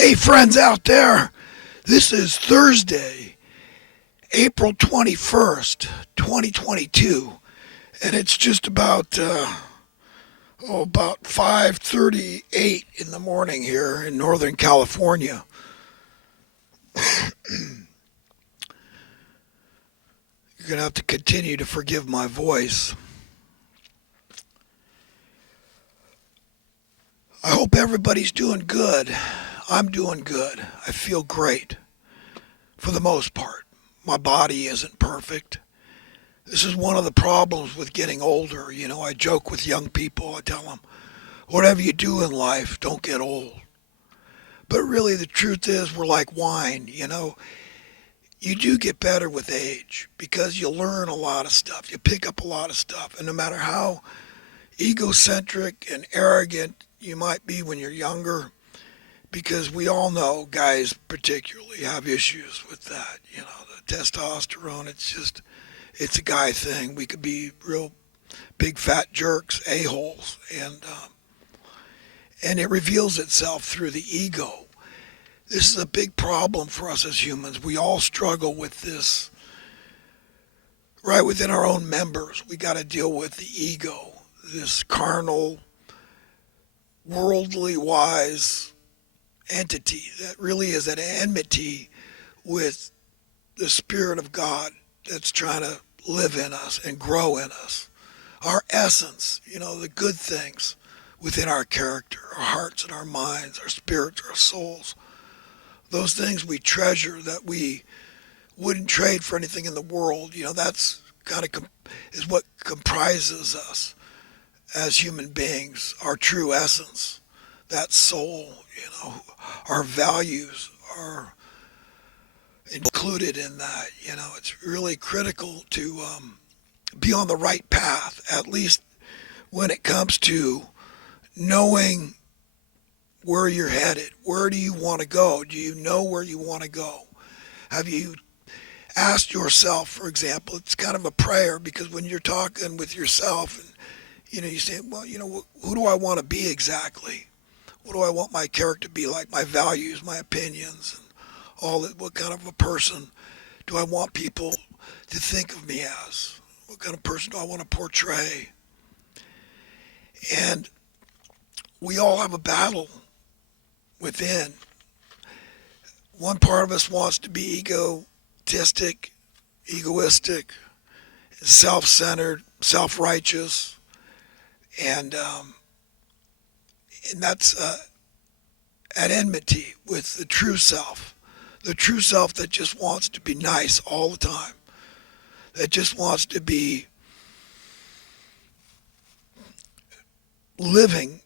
Hey, friends out there, this is Thursday, April 21st, 2022, and it's just about 5:38 in the morning here in Northern California. You're going to have to continue to forgive my voice. I hope everybody's doing good. I'm doing good. I feel great for the most part. My body isn't perfect. This is one of the problems with getting older. I joke with young people. I tell them, whatever you do in life, don't get old. But really, the truth is, we're like wine. You do get better with age because you learn a lot of stuff. You pick up a lot of stuff. And no matter how egocentric and arrogant you might be when you're younger, because we all know guys particularly have issues with that. The testosterone, it's a guy thing. We could be real big fat jerks, a-holes, and it reveals itself through the ego. This is a big problem for us as humans. We all struggle with this right within our own members. We got to deal with the ego, this carnal, worldly wise entity that really is at enmity with the Spirit of God that's trying to live in us and grow in us. Our essence, the good things within our character, our hearts and our minds, our spirits, our souls. Those things we treasure that we wouldn't trade for anything in the world. That's is what comprises us as human beings, our true essence, that soul, our values are included in that. It's really critical to be on the right path, at least when it comes to knowing where you're headed. Where do you want to go? Do you know where you want to go? Have you asked yourself, for example, it's kind of a prayer because when you're talking with yourself and you say, well, who do I want to be exactly? What do I want my character to be like? My values, my opinions, and all that. What kind of a person do I want people to think of me as? What kind of person do I want to portray? And we all have a battle within. One part of us wants to be egotistic, self-centered, self-righteous, and that's at enmity with the true self that just wants to be nice all the time, that just wants to be living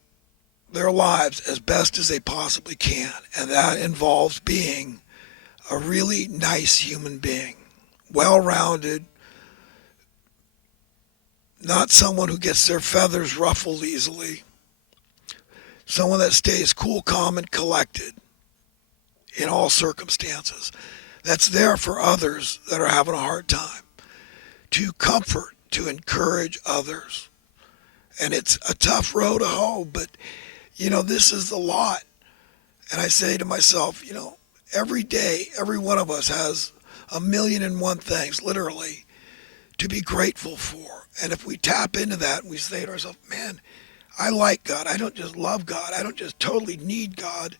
their lives as best as they possibly can, and that involves being a really nice human being, well-rounded, not someone who gets their feathers ruffled easily, someone that stays cool, calm, and collected in all circumstances, that's there for others that are having a hard time, to comfort, to encourage others. And it's a tough road to hoe, but this is the lot. And I say to myself, every day, every one of us has 1,000,001 things, literally, to be grateful for. And if we tap into that and we say to ourselves, man, I like God. I don't just love God. I don't just totally need God.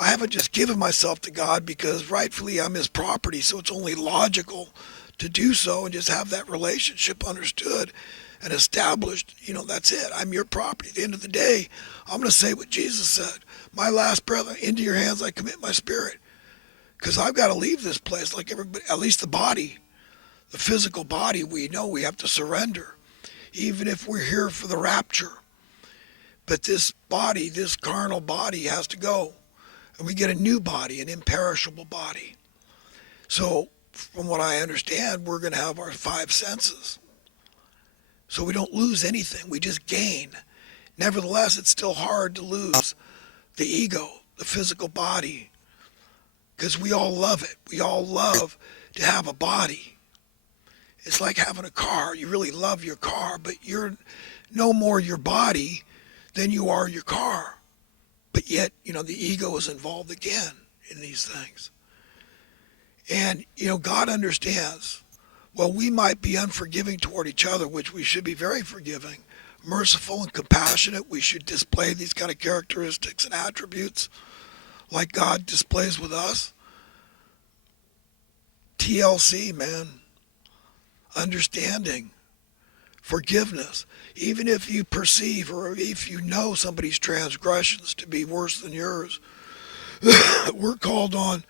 I haven't just given myself to God because rightfully I'm His property, so it's only logical to do so and just have that relationship understood and established. That's it. I'm your property. At the end of the day, I'm going to say what Jesus said. My last breath, into your hands I commit my spirit. Because I've got to leave this place like everybody, at least the body, the physical body, we know we have to surrender, even if we're here for the rapture. But this body, this carnal body has to go. And we get a new body, an imperishable body. So from what I understand, we're going to have our 5 senses. So we don't lose anything, we just gain. Nevertheless, it's still hard to lose the ego, the physical body, because we all love it. We all love to have a body. It's like having a car. You really love your car, but you're no more your body than you are your car. But yet, the ego is involved again in these things. And, God understands. Well, we might be unforgiving toward each other, which we should be very forgiving, merciful and compassionate. We should display these kind of characteristics and attributes like God displays with us. TLC, man. Understanding. Forgiveness. Even if you perceive or if you know somebody's transgressions to be worse than yours, we're called on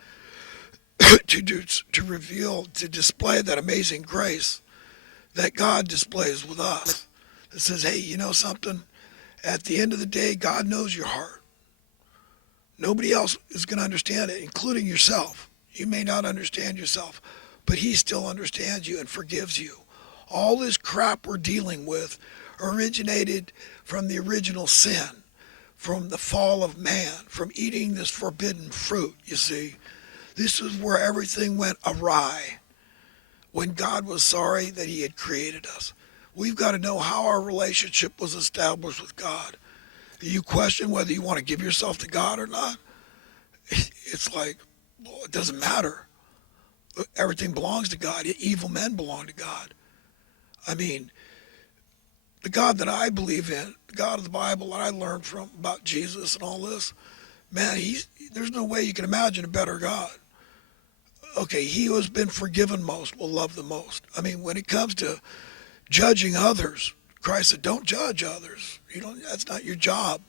to reveal, to display that amazing grace that God displays with us. It says, hey, you know something? At the end of the day, God knows your heart. Nobody else is going to understand it, including yourself. You may not understand yourself, but he still understands you and forgives you. All this crap we're dealing with originated from the original sin, from the fall of man, from eating this forbidden fruit, you see. This is where everything went awry when God was sorry that he had created us. We've got to know how our relationship was established with God. You question whether you want to give yourself to God or not. It's like, well, it doesn't matter. Everything belongs to God. Evil men belong to God. I mean, the God that I believe in, the God of the Bible that I learned from about Jesus and all this, man, there's no way you can imagine a better God. Okay, he who has been forgiven most will love the most. I mean, when it comes to judging others, Christ said, don't judge others. That's not your job.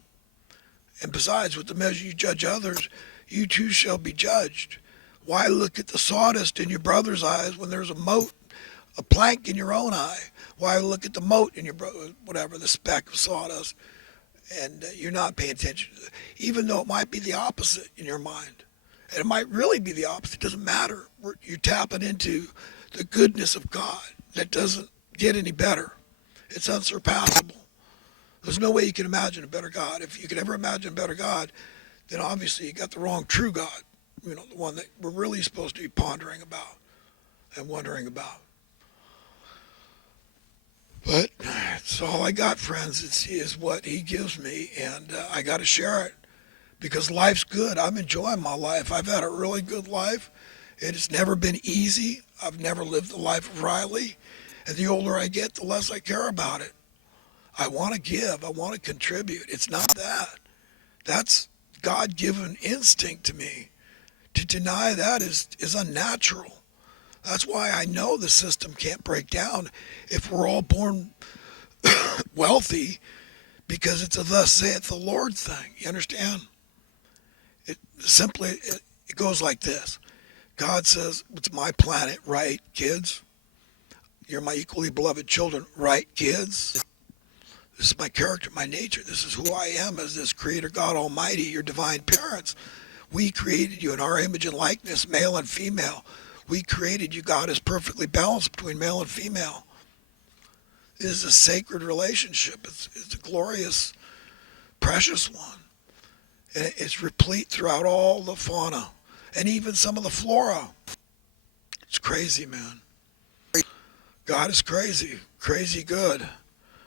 And besides, with the measure you judge others, you too shall be judged. Why look at the sawdust in your brother's eyes when there's a plank in your own eye? Why look at the mote in your brother, whatever, the speck of sawdust, and you're not paying attention to it, even though it might be the opposite in your mind. And it might really be the opposite. It doesn't matter. You're tapping into the goodness of God that doesn't get any better. It's unsurpassable. There's no way you can imagine a better God. If you could ever imagine a better God, then obviously you got the wrong true God, the one that we're really supposed to be pondering about and wondering about. But it's all I got, friends. Is what he gives me, and I got to share it because life's good. I'm enjoying my life. I've had a really good life. It's never been easy. I've never lived the life of Riley, and the older I get, the less I care about it. I want to give. I want to contribute. It's not that. That's God-given instinct to me. To deny that is unnatural. That's why I know the system can't break down if we're all born wealthy, because it's a thus saith the Lord thing. You understand? It goes like this. God says, it's my planet, right, kids? You're my equally beloved children, right, kids? This is my character, my nature. This is who I am as this Creator God Almighty, your divine parents. We created you in our image and likeness, male and female. We created you. God is perfectly balanced between male and female. It is a sacred relationship. It's a glorious, precious one. And it's replete throughout all the fauna and even some of the flora. It's crazy, man. God is crazy, crazy good.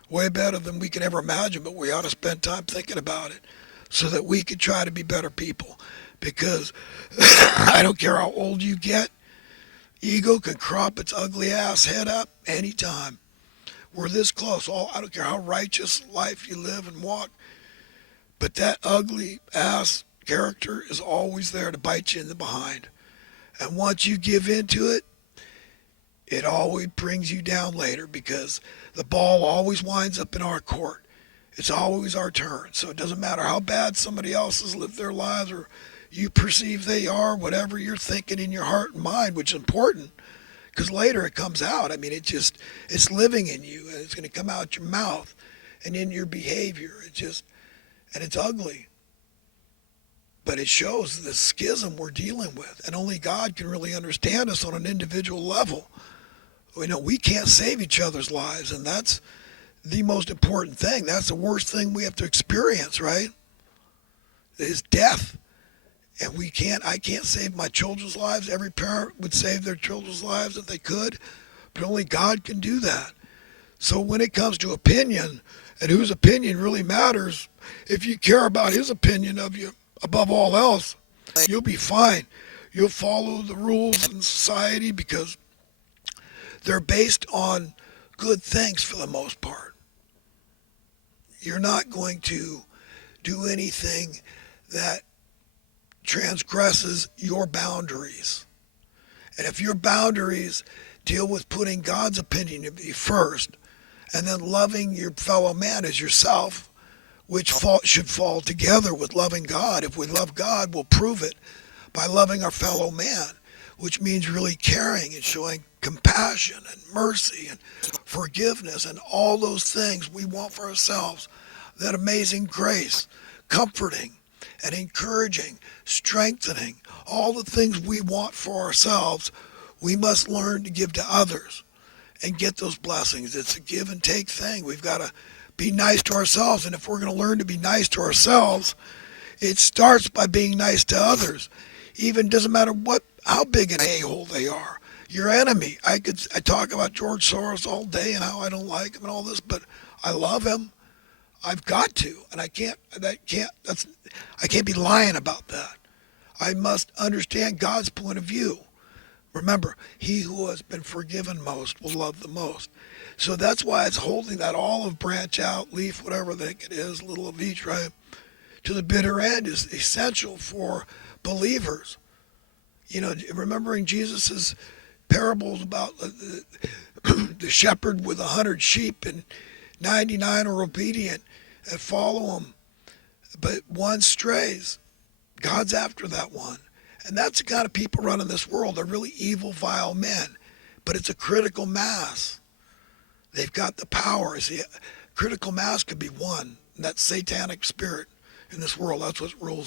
Way better than we can ever imagine, but we ought to spend time thinking about it so that we can try to be better people. Because I don't care how old you get, ego can crop its ugly ass head up anytime. We're this close. I don't care how righteous life you live and walk, but that ugly ass character is always there to bite you in the behind. And once you give into it, it always brings you down later because the ball always winds up in our court. It's always our turn. So it doesn't matter how bad somebody else has lived their lives or you perceive they are, whatever you're thinking in your heart and mind, which is important because later it comes out. I mean, it's living in you and it's going to come out your mouth and in your behavior. And it's ugly. But it shows the schism we're dealing with. And only God can really understand us on an individual level. We can't save each other's lives, and that's the most important thing. That's the worst thing we have to experience, right? Is death. And I can't save my children's lives. Every parent would save their children's lives if they could, but only God can do that. So when it comes to opinion and whose opinion really matters, if you care about his opinion of you above all else, you'll be fine. You'll follow the rules in society because they're based on good things for the most part. You're not going to do anything that transgresses your boundaries. And if your boundaries deal with putting God's opinion to be first, and then loving your fellow man as yourself, which should fall together with loving God. If we love God, we'll prove it by loving our fellow man, which means really caring and showing compassion and mercy and forgiveness and all those things we want for ourselves. That amazing grace, comforting and encouraging, strengthening, all the things we want for ourselves, we must learn to give to others and get those blessings. It's a give and take thing. We've got to be nice to ourselves. And if we're going to learn to be nice to ourselves, it starts by being nice to others. Even doesn't matter how big an a-hole they are. Your enemy. I talk about George Soros all day and how I don't like him and all this, but I love him. I've got to, and I can't be lying about that. I must understand God's point of view. Remember, he who has been forgiven most will love the most. So that's why it's holding that olive branch out, leaf, whatever the heck it is, little of each, right, to the bitter end is essential for believers. You know, remembering Jesus's parables about the shepherd with 100 sheep and 99 are obedient and follow him, but one strays. God's after that one. And that's the kind of people running this world. They're really evil, vile men. But it's a critical mass. They've got the power. See, critical mass could be one. And that satanic spirit in this world, that's what rules